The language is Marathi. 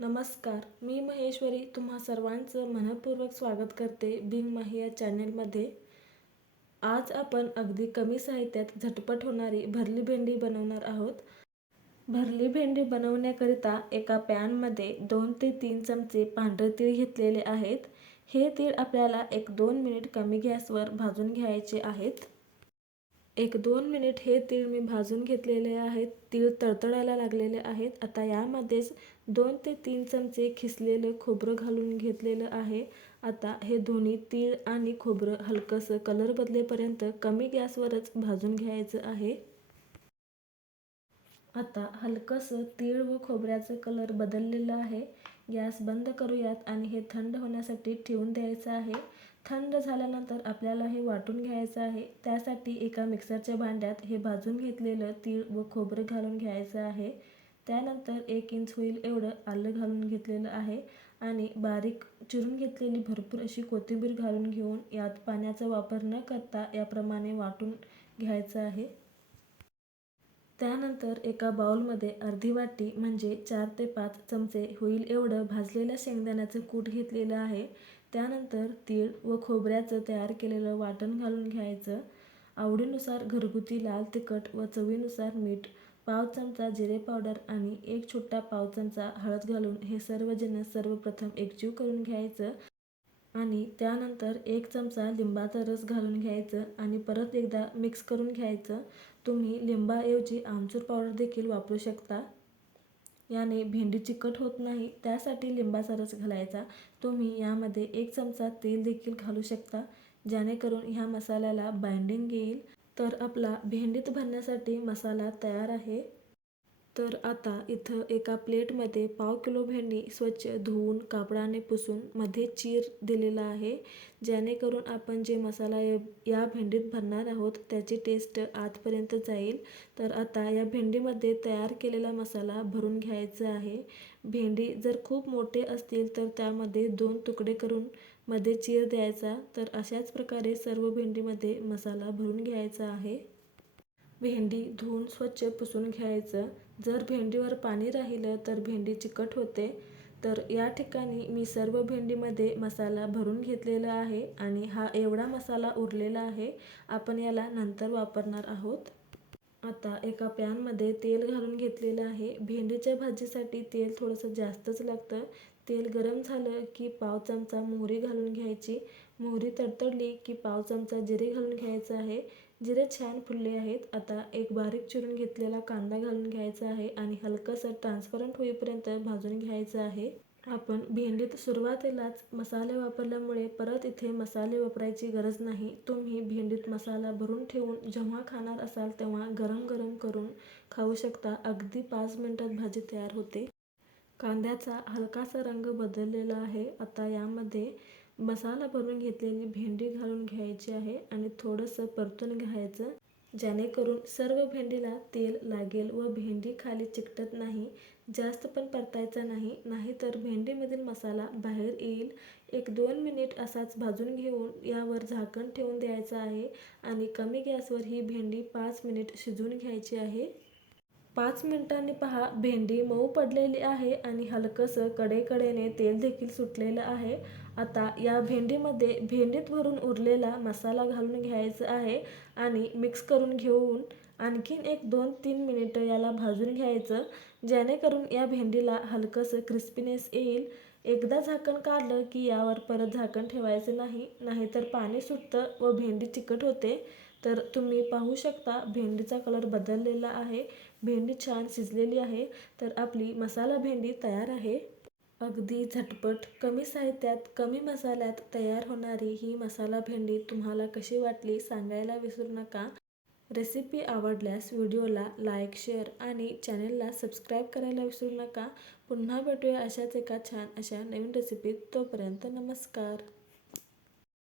नमस्कार मी महेश्वरी तुम्हा सर्वांचं मनपूर्वक स्वागत करते बिंग माही या चॅनेलमध्ये. आज आपण अगदी कमी साहित्यात झटपट होणारी भरली भेंडी बनवणार आहोत. भरली भेंडी बनवण्याकरिता एका पॅनमध्ये दोन ते तीन चमचे पांढरे तीळ घेतलेले आहेत. हे तीळ आपल्याला एक दोन मिनिट कमी गॅसवर भाजून घ्यायचे आहेत. एक दोन मिनिट हे तीळ मी भाजून घेतलेले आहेत. तीळ तळतळायला लागलेले आहेत. आता यामध्येच दोन ते तीन चमचे खिसलेलं खोबरं घालून घेतलेलं आहे. आता हे दोन्ही तीळ आणि खोबरं हलकंसं कलर बदलेपर्यंत कमी गॅसवरच भाजून घ्यायचं आहे. आता हलकंसं तीळ व खोबऱ्याचं कलर बदललेलं आहे. गॅस बंद करूयात आणि हे थंड होण्यासाठी ठेवून द्यायचं आहे. थंड झाल्यानंतर आपल्याला हे वाटून घ्यायचं आहे. त्यासाठी एका मिक्सरच्या भांड्यात हे भाजून घेतलेलं तीळ व खोबरं घालून घ्यायचं आहे. त्यानंतर एक इंच होईल एवढं आलं घालून घेतलेलं आहे आणि बारीक चिरून घेतलेली भरपूर अशी कोथिंबीर घालून घेऊन यात पाण्याचा वापर न करता याप्रमाणे वाटून घ्यायचं आहे. त्यानंतर एका बाउलमध्ये अर्धी वाटी म्हणजे चार ते पाच चमचे होईल एवढं भाजलेल्या शेंगदाण्याचं कूट घेतलेलं आहे. त्यानंतर तीळ व खोबऱ्याचं तयार केलेलं वाटण घालून घ्यायचं. आवडीनुसार घरगुती लाल तिखट व चवीनुसार मीठ पाव चमचा जिरे पावडर आणि एक छोटा पाव चमचा हळद घालून हे सर्व जिन्नस सर्वप्रथम एकजीव करून घ्यायचं. आणि त्यानंतर एक चमचा लिंबाचा रस घालून घ्यायचं आणि परत एकदा मिक्स करून घ्यायचं. तुम्ही लिंबाऐवजी आमचूर पावडर देखील वापरू शकता. याने भेंडी चिकट होत नाही त्यासाठी लिंबाचा रस घालायचा. तुम्ही यामध्ये एक चमचा तेल देखील घालू शकता जेणेकरून ह्या मसाल्याला बाइंडिंग येईल. तर आपला भेंडीत भरण्यासाठी मसाला तयार आहे. तर आता इथं एका प्लेटमध्ये पाव किलो भेंडी स्वच्छ धुवून कापडाने पुसून मध्ये चीर दिलेला आहे. जेणेकरून आपण जे मसाला या भेंडीत भरणार आहोत त्याची टेस्ट आतपर्यंत जाईल. तर आता या भेंडीमध्ये तयार केलेला मसाला भरून घ्यायचा आहे. भेंडी जर खूप मोठे असतील तर त्यामध्ये दोन तुकडे करून मध्ये चीर द्यायचा. तर अशाच प्रकारे सर्व भेंडीमध्ये मसाला भरून घ्यायचा आहे. भेंडी धुवून स्वच्छ पुसून घ्यायचं. जर भेंडीवर पाणी राहिलं तर भेंडी चिकट होते. तर या ठिकाणी मी सर्व भेंडीमध्ये मसाला भरून घेतलेला आहे आणि हा एवढा मसाला उरलेला आहे. आपण याला नंतर वापरणार आहोत. आता एका पॅनमध्ये तेल घालून घेतलेलं आहे. भेंडीच्या भाजीसाठी तेल थोडंसं जास्तच लागतं. तेल गरम झालं की पाव चमचा मोहरी घालून घ्यायची. मोहरी तडतडली की पाव चमचा जिरे घालून घ्यायचं आहे. जिरे छान फुलले आहेत. आता एक बारीक चिरून घेतलेला कांदा घालून घ्यायचा आहे आणि हलकंसं ट्रान्सपरंट होईपर्यंत भाजून घ्यायचं आहे. आपण भेंडीत सुरुवातीलाच मसाले वापरल्यामुळे परत इथे मसाले वापरायची गरज नाही. तुम्ही भेंडीत मसाला भरून ठेवून जेव्हा खाणार असाल तेव्हा गरम गरम करून खाऊ शकता. अगदी पाच मिनटात भाजी तयार होते. कांद्याचा हलकासा रंग बदललेला आहे. आता यामध्ये मसाला भरून घेतलेली भेंडी घालून घ्यायची आहे आणि थोडंसं परतून घ्यायचं. जेणेकरून सर्व भेंडीला तेल लागेल व भेंडी खाली चिकटत नाही जास्त पण परतायचा नाही नाहीतर भेंडीमधील मसाला बाहेर येईल. एक दोन मिनिट असाच भाजून घेऊन यावर झाकण ठेवून द्यायचं आहे आणि कमी गॅसवर ही भेंडी पाच मिनिट शिजून घ्यायची आहे. पाच मिनिटांनी पहा भेंडी मऊ पडलेली आहे आणि हलकंसं कडेकडेने तेल देखील सुटलेलं आहे. आता या भेंडीमध्ये भेंडीत भरून उरलेला मसाला घालून घ्यायचा आहे आणि मिक्स करून घेऊन आणखीन एक दोन तीन मिनिटं याला भाजून घ्यायचं जेणेकरून या भेंडीला हलकंसं क्रिस्पीनेस येईल. एकदा झाकण काढलं की यावर परत झाकण ठेवायचं नाही नाहीतर पाणी सुटतं व भेंडी चिकट होते. तर तुम्ही पाहू शकता भेंडीचा कलर बदललेला आहे. भेंडी छान शिजलेली आहे. तर आपली मसाला भेंडी तयार आहे. अगदी झटपट कमी साहित्यात कमी मसाल्यात तयार होणारी ही मसाला भेंडी तुम्हाला कशी वाटली सांगायला विसरू नका. रेसिपी आवडल्यास व्हिडिओला लाईक शेअर आणि चॅनेलला सबस्क्राईब करायला विसरू नका. पुन्हा भेटूया अशाच एका छान अशा नवीन रेसिपीत तोपर्यंत नमस्कार.